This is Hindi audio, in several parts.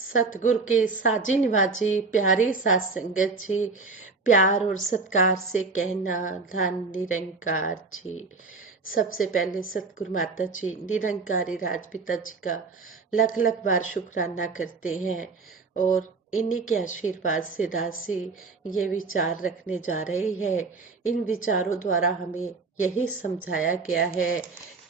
सतगुरु के साजी निवाजी प्यारे साथ संगत जी, प्यार और सत्कार से कहना धन निरंकार जी। सबसे पहले सतगुरु माता जी निरंकारी राजपिता जी का लख लख बार शुक्राना करते हैं और इन्हीं के आशीर्वाद से दासी ये विचार रखने जा रही है। इन विचारों द्वारा हमें यही समझाया गया है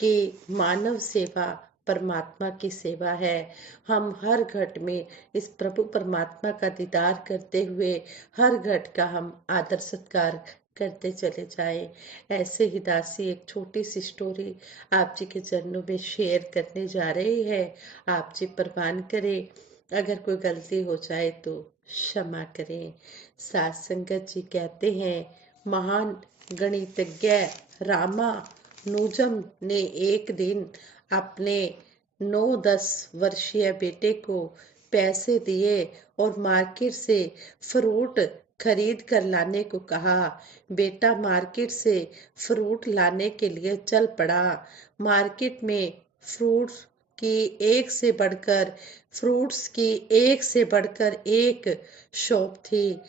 कि मानव सेवा परमात्मा की सेवा है। हम हर घट में इस प्रभु परमात्मा का दीदार करते हुए हर घट का हम आदर सत्कार करते चले जाएं। ऐसे ही दासी एक छोटी सी स्टोरी आप जी के चरणों में शेयर करने जा रही है। आप जी प्रवान करें, अगर कोई गलती हो जाए तो क्षमा करें। सात संगत जी कहते हैं, महान गणितज्ञ रामानुजम ने एक दिन अपने 9-10 वर्षीय बेटे को पैसे दिए और मार्केट से फ्रूट खरीद कर लाने को कहा। बेटा मार्केट से फ्रूट लाने के लिए चल पड़ा। मार्केट में फ्रूट्स की एक से बढ़कर एक शॉप थी।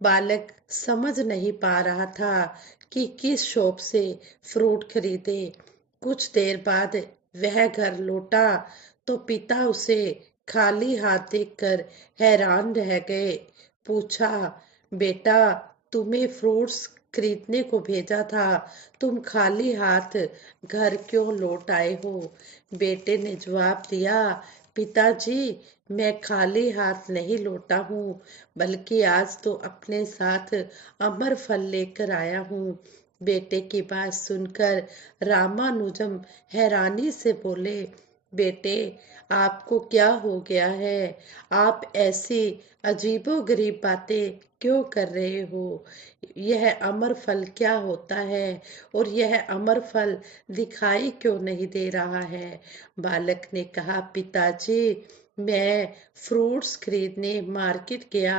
बालक समझ नहीं पा रहा था कि किस शॉप से फ्रूट खरीदे। कुछ देर बाद वह घर लौटा तो पिता उसे खाली हाथ देखकर हैरान रह गए। पूछा, बेटा, तुम्हें फ्रूट्स खरीदने को भेजा था, तुम खाली हाथ घर क्यों लौट आए हो? बेटे ने जवाब दिया, पिताजी, मैं खाली हाथ नहीं लौटा हूँ, बल्कि आज तो अपने साथ अमर फल लेकर आया हूँ। बेटे की बात सुनकर रामानुजम हैरानी से बोले, बेटे, आपको क्या हो गया है? आप ऐसी अजीबोगरीब बातें क्यों कर रहे हो? यह अमर फल क्या होता है और यह अमर फल दिखाई क्यों नहीं दे रहा है? बालक ने कहा, पिताजी, मैं फ्रूट्स खरीदने मार्केट गया।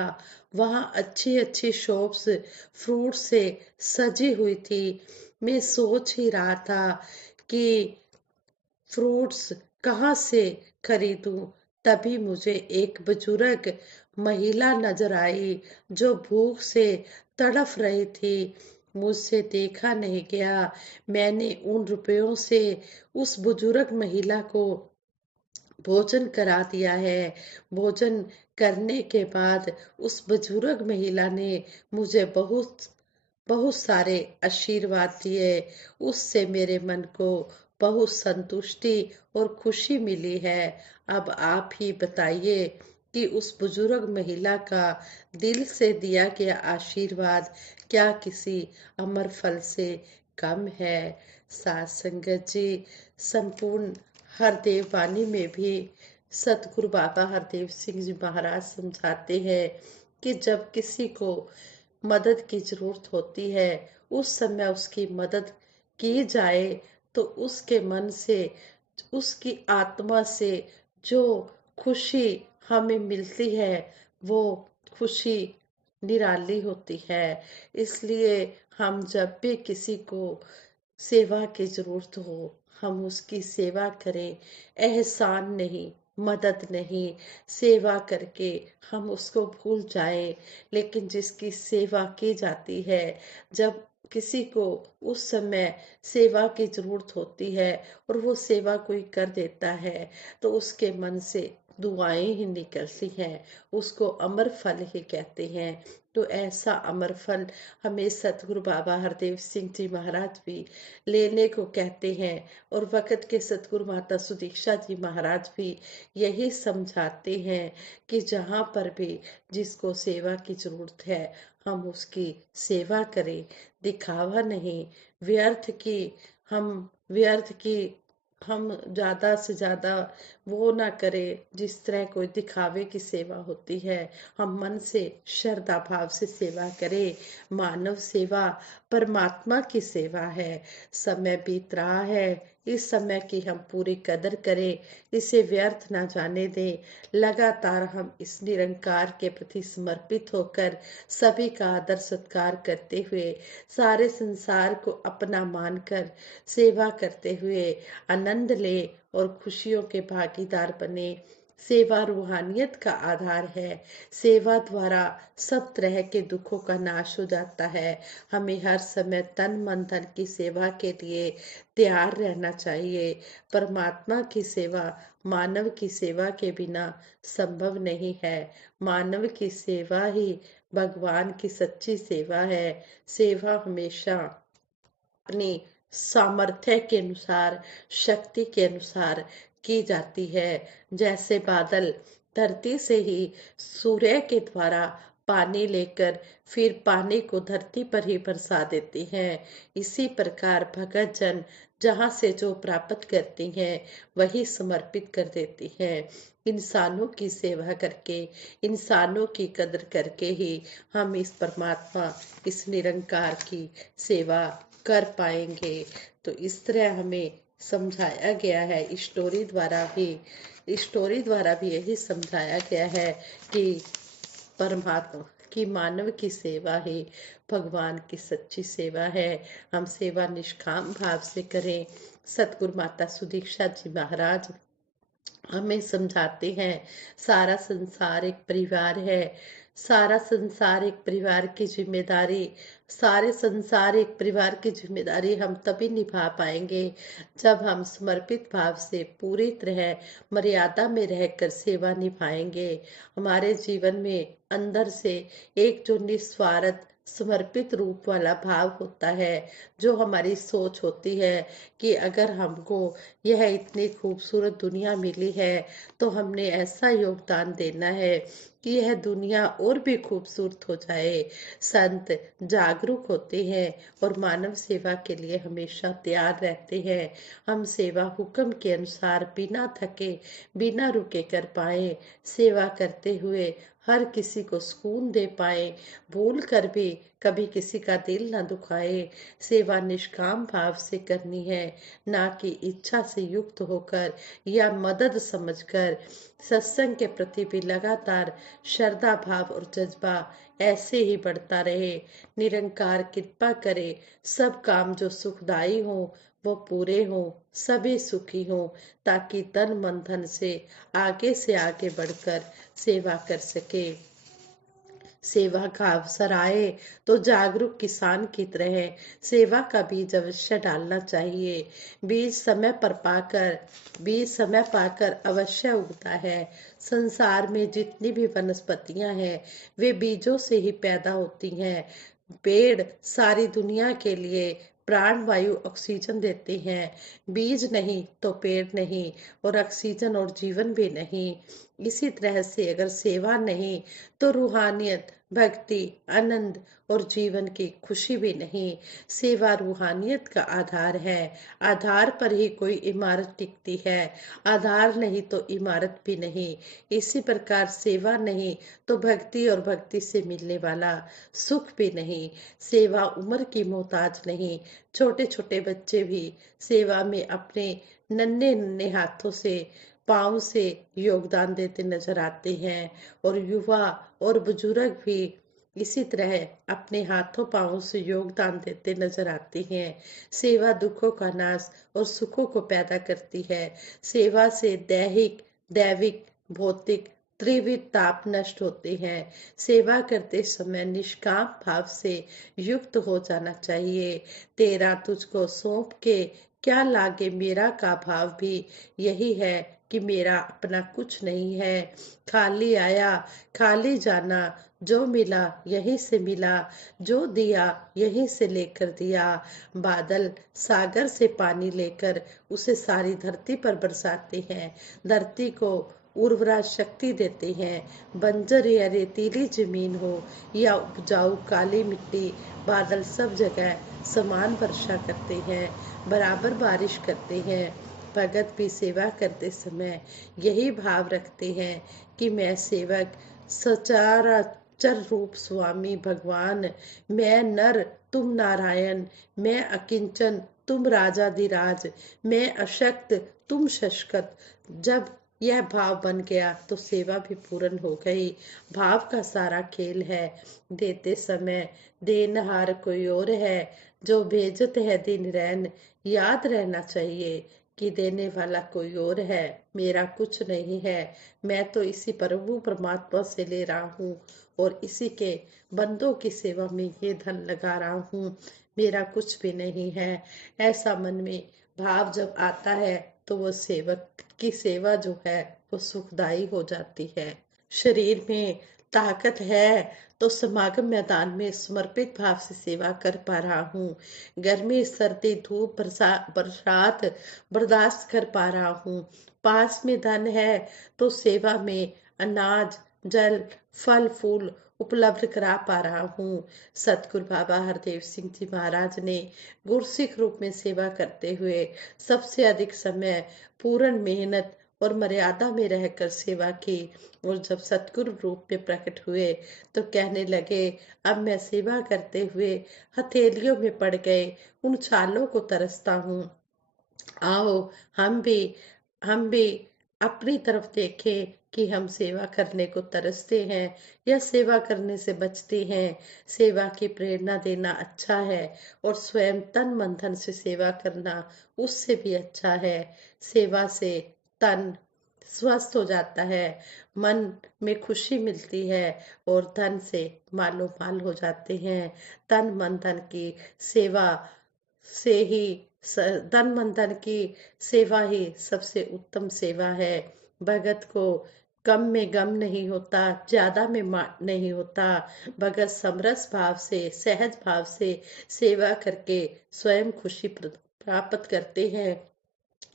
वहां अच्छी अच्छी शॉप्स फ्रूट से सजी हुई थी। मैं सोच ही रहा था कि फ्रूट्स कहाँ से खरीदूं। तभी मुझे एक बुजुर्ग महिला नजर आई जो भूख से तड़फ रही थी। मुझसे देखा नहीं गया। मैंने उन रुपयों से उस बुजुर्ग महिला को भोजन करा दिया है। भोजन करने के बाद उस बुजुर्ग महिला ने मुझे बहुत बहुत सारे आशीर्वाद दिए। उससे मेरे मन को बहुत संतुष्टि और खुशी मिली है। अब आप ही बताइए कि उस बुजुर्ग महिला का दिल से दिया गया आशीर्वाद क्या किसी अमर फल से कम है? साथ संगत जी, संपूर्ण हरदेव वाणी में भी सतगुरु बाबा हरदेव सिंह जी महाराज समझाते हैं कि जब किसी को मदद की जरूरत होती है, उस समय उसकी मदद की जाए तो उसके मन से, उसकी आत्मा से जो खुशी हमें मिलती है, वो खुशी निराली होती है। इसलिए हम जब भी किसी को सेवा की जरूरत हो, हम उसकी सेवा करें। एहसान नहीं, मदद नहीं, सेवा करके हम उसको भूल जाएं। लेकिन जिसकी सेवा की जाती है, जब किसी को उस समय सेवा की जरूरत होती है और वो सेवा कोई कर देता है, तो उसके मन से दुआएं ही निकलती हैं। उसको अमर फल ही कहते हैं। तो ऐसा अमर फल हमें सतगुरु बाबा हरदेव सिंह जी महाराज भी लेने को कहते हैं। और वक़्त के सतगुरु माता सुदीक्षा जी महाराज भी यही समझाते हैं कि जहाँ पर भी जिसको सेवा की जरूरत है, हम उसकी सेवा करें। दिखावा नहीं, व्यर्थ की व्यर्थ की हम ज्यादा से ज्यादा वो ना करें। जिस तरह कोई दिखावे की सेवा होती है, हम मन से श्रद्धा भाव से सेवा करें। मानव सेवा परमात्मा की सेवा है। समय बीत रहा है, इस समय की हम पूरी कदर करें, इसे व्यर्थ ना जाने दें। लगातार हम इस निरंकार के प्रति समर्पित होकर सभी का आदर सत्कार करते हुए, सारे संसार को अपना मानकर सेवा करते हुए आनंद ले और खुशियों के भागीदार बने। सेवा रूहानियत का आधार है। सेवा द्वारा सब तरह के दुखों का नाश हो जाता है। हमें हर समय तन मन धन की सेवा के लिए तैयार रहना चाहिए। परमात्मा की सेवा मानव की सेवा के बिना संभव नहीं है। मानव की सेवा ही भगवान की सच्ची सेवा है। सेवा हमेशा अपनी सामर्थ्य के अनुसार, शक्ति के अनुसार की जाती है। जैसे बादल धरती से ही सूर्य के द्वारा पानी लेकर फिर पानी को धरती पर ही बरसा देती हैं, इसी प्रकार भगत जन जहाँ से जो प्राप्त करती हैं वही समर्पित कर देती हैं। इंसानों की सेवा करके, इंसानों की कदर करके ही हम इस परमात्मा, इस निरंकार की सेवा कर पाएंगे। तो इस तरह हमें समझाया गया है, स्टोरी द्वारा भी यही समझाया गया है कि परमात्मा की मानव की सेवा ही भगवान की सच्ची सेवा है। हम सेवा निष्काम भाव से करें। सतगुरु माता सुदीक्षा जी महाराज हमें समझाते हैं, सारा संसार एक परिवार है। सारा संसार एक परिवार की जिम्मेदारी, सारे संसार एक परिवार की जिम्मेदारी हम तभी निभा पाएंगे जब हम समर्पित भाव से पूरी तरह मर्यादा में रहकर सेवा निभाएंगे। हमारे जीवन में अंदर से एक जो निस्वार्थ समर्पित रूप वाला भाव होता है, जो हमारी सोच होती है कि अगर हमको यह इतनी खूबसूरत दुनिया मिली है तो हमने ऐसा योगदान देना है कि यह दुनिया और भी खूबसूरत हो जाए। संत जागरूक होते हैं और मानव सेवा के लिए हमेशा तैयार रहते हैं। हम सेवा हुक्म के अनुसार बिना थके, बिना रुके कर पाए, सेवा करते हुए हर किसी को सुकून दे पाए, भूल कर भी कभी किसी का दिल न दुखाए। सेवा निष्काम भाव से करनी है, ना कि इच्छा से युक्त होकर या मदद समझकर। सत्संग के प्रति भी लगातार श्रद्धा भाव और जज्बा ऐसे ही बढ़ता रहे। निरंकार कृपा करे, सब काम जो सुखदाई हो वो पूरे हो, सभी सुखी हो, ताकि तन मन धन से आगे बढ़कर सेवा कर सके। सेवा का अवसर आए तो जागरूक किसान की तरह सेवा का बीज अवश्य डालना चाहिए। बीज समय पाकर अवश्य उगता है। संसार में जितनी भी वनस्पतियां हैं वे बीजों से ही पैदा होती हैं। पेड़ सारी दुनिया के लिए प्राण वायु ऑक्सीजन देते हैं। बीज नहीं तो पेड़ नहीं, और ऑक्सीजन और जीवन भी नहीं। इसी तरह से अगर सेवा नहीं तो रूहानियत, भक्ति, आनंद और जीवन की खुशी भी नहीं। सेवा रूहानियत का आधार है। आधार पर ही कोई इमारत टिकती है, आधार नहीं तो इमारत भी नहीं। इसी प्रकार सेवा नहीं तो भक्ति और भक्ति से मिलने वाला सुख भी नहीं। सेवा उम्र की मोहताज नहीं। छोटे छोटे बच्चे भी सेवा में अपने नन्हे नन्हे हाथों से, पाँव से योगदान देते नजर आते हैं, और युवा और बुजुर्ग भी इसी तरह अपने हाथों पांवों से योगदान देते नजर आते हैं। सेवा दुखों का नाश और सुखों को पैदा करती है। सेवा से दैहिक, दैविक, भौतिक त्रिविध ताप नष्ट होते हैं। सेवा करते समय निष्काम भाव से युक्त हो जाना चाहिए। तेरा तुझको सौंप के क्या लागे मेरा का भाव भी यही है कि मेरा अपना कुछ नहीं है। खाली आया खाली जाना, जो मिला यहीं से मिला, जो दिया यहीं से लेकर दिया। बादल सागर से पानी लेकर उसे सारी धरती पर बरसाते हैं, धरती को उर्वरा शक्ति देते हैं। बंजर या रेतीली जमीन हो या उपजाऊ काली मिट्टी, बादल सब जगह समान वर्षा करते हैं, बराबर बारिश करते हैं। भगत भी सेवा करते समय यही भाव रखते हैं कि मैं सेवक, सचराचर रूप स्वामी भगवान, मैं नर तुम नारायण, मैं अकिंचन तुम राजाधिराज, मैं अशक्त तुम शशकत। जब यह भाव बन गया तो सेवा भी पूर्ण हो गई। भाव का सारा खेल है। देते समय देनहार कोई और है, जो भेजत है दिन रैन। याद रहना चाहिए कि देने वाला कोई और है, मेरा कुछ नहीं है। मैं तो इसी प्रभु परमात्मा से ले रहा हूँ और इसी के बंदों की सेवा में ये धन लगा रहा हूँ, मेरा कुछ भी नहीं है। ऐसा मन में भाव जब आता है तो वो सेवक की सेवा जो है वो सुखदाई हो जाती है। शरीर में ताकत है तो समागम मैदान में समर्पित भाव से सेवा कर पा रहा हूँ। गर्मी सर्दी धूप बरसात बर्दाश्त कर पा रहा हूँ। पास में धन है तो सेवा में अनाज जल फल फूल उपलब्ध करा पा रहा हूँ। सतगुरु बाबा हरदेव सिंह जी महाराज ने गुरसिख रूप में सेवा करते हुए सबसे अधिक समय पूर्ण मेहनत और मर्यादा में रहकर सेवा की और जब सतगुरु रूप में प्रकट हुए तो कहने लगे, अब मैं सेवा करते हुए हथेलियों में पड़ गए उन छालों को तरसता हूँ। आओ हम भी हम भी अपनी तरफ देखें कि हम सेवा करने को तरसते हैं या सेवा करने से बचते हैं। सेवा की प्रेरणा देना अच्छा है और स्वयं तन मन धन से सेवा करना उससे भी अच्छा है। सेवा से तन स्वस्थ हो जाता है, मन में खुशी मिलती है और धन से मालो माल हो जाते हैं। तन मन धन की सेवा से ही तन मन धन की सेवा ही सबसे उत्तम सेवा है। भगत को कम में गम नहीं होता, ज्यादा में नहीं होता। भगत समरस भाव से सहज भाव से सेवा करके स्वयं खुशी प्राप्त करते हैं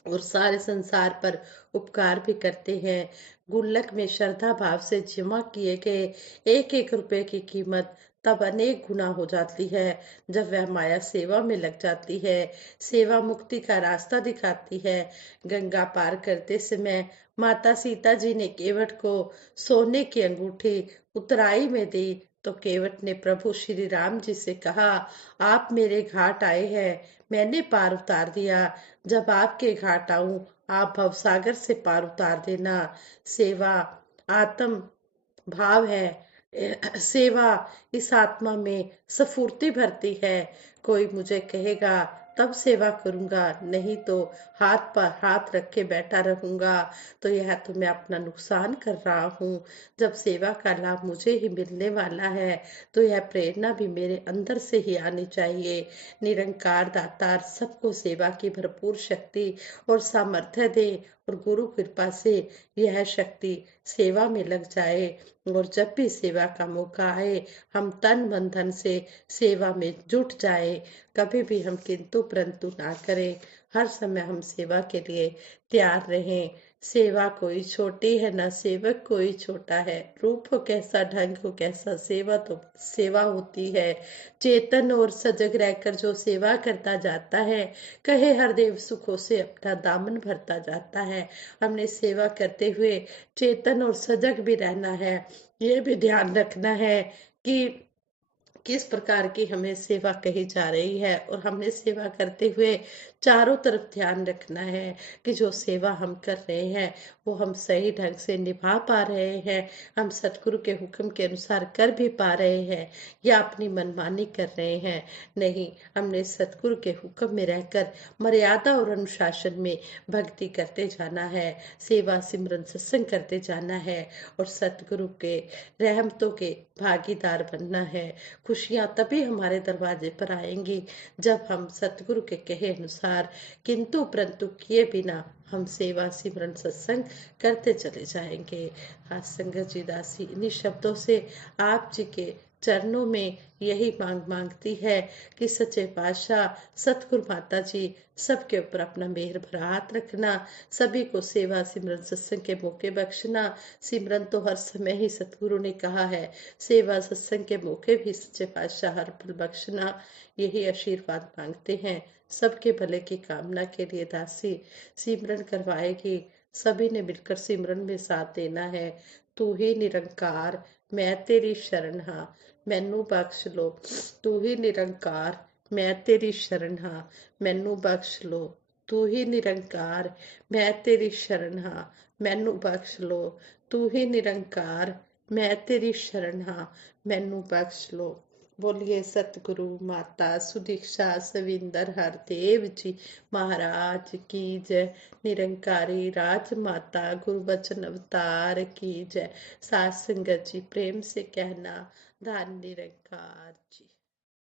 और सारे संसार पर उपकार भी करते हैं। गुल्लक में श्रद्धा भाव से जमा किए गए एक एक रुपए की कीमत तब अनेक गुना हो जाती है जब वह माया सेवा में लग जाती है। सेवा मुक्ति का रास्ता दिखाती है। गंगा पार करते समय माता सीता जी ने केवट को सोने की अंगूठी उतराई में दी तो केवट ने प्रभु श्री राम जी से कहा, आप मेरे घाट आए हैं, मैंने पार उतार दिया, जब आपके घाट आऊं आप भवसागर से पार उतार देना। सेवा आत्म भाव है। सेवा इस आत्मा में स्फूर्ति भरती है। कोई मुझे कहेगा तब सेवा करूंगा, नहीं तो हाथ पर हाथ रख के बैठा रहूंगा तो यह तो मैं अपना नुकसान कर रहा हूँ। जब सेवा का लाभ मुझे ही मिलने वाला है तो यह प्रेरणा भी मेरे अंदर से ही आनी चाहिए। निरंकार दातार सबको सेवा की भरपूर शक्ति और सामर्थ्य दे और गुरु कृपा से यह शक्ति सेवा में लग जाए और जब भी सेवा का मौका आए हम तन मन धन से सेवा में जुट जाए। कभी भी हम किंतु परंतु ना करें, हर समय हम सेवा के लिए तैयार रहें। सेवा कोई छोटी है ना सेवक कोई छोटा है, रूप हो कैसा ढंग हो कैसा सेवा तो सेवा होती है। चेतन और सजग रहकर जो सेवा करता जाता है कहे हरदेव सुखों से अपना दामन भरता जाता है। हमने सेवा करते हुए चेतन और सजग भी रहना है। ये भी ध्यान रखना है कि किस प्रकार की हमें सेवा कही जा रही है और हमने सेवा करते हुए चारों तरफ ध्यान रखना है कि जो सेवा हम कर रहे हैं वो हम सही ढंग से निभा पा रहे हैं, हम सतगुरु के हुक्म के अनुसार कर भी पा रहे हैं या अपनी मनमानी कर रहे हैं। नहीं, हमने सतगुरु के हुक्म में रहकर मर्यादा और अनुशासन में भक्ति करते जाना है, सेवा सिमरन सत्संग करते जाना है और सतगुरु के रहमतों के भागीदार बनना है। खुशियां तभी हमारे दरवाजे पर आएंगी जब हम सतगुरु के कहे अनुसार किंतु परंतु किए बिना हम सेवा सिमरन सत्संग करते चले जाएंगे। आज संगत जी दासी इन्हीं शब्दों से आप जी के चरणों में यही मांगती है कि सच्चे पातशाह सतगुरु माता जी सबके ऊपर अपना मेहर भरा हाथ रखना, सभी को सेवा सिमरन सत्संग के मौके बख्शना। सिमरन तो हर समय ही सतगुरु ने कहा है, सेवा सत्संग के मौके भी सच्चे पातशाह हर पल बख्शना। यही आशीर्वाद मांगते हैं सबके भले की कामना के लिए। दासी सिमरन करवाएगी, सभी ने मिलकर सिमरन में साथ देना है। तू ही निरंकार मैं तेरी शरण हाँ, मैनू बख्श लो। तू ही निरंकार मैं तेरी शरण हाँ, मैनू बख्श लो। तू ही निरंकार मैं तेरी शरण हाँ, मैनू बख्श लो। तू ही निरंकार मैं तेरी शरण हाँ, मैनू बख्श लो। बोलिए सतगुरु माता सुदीक्षा सविंदर हरदेव जी महाराज की जय। निरंकारी राजमाता गुरुबचन अवतार की जय। सात संगत जी प्रेम से कहना धन निरंकार जी।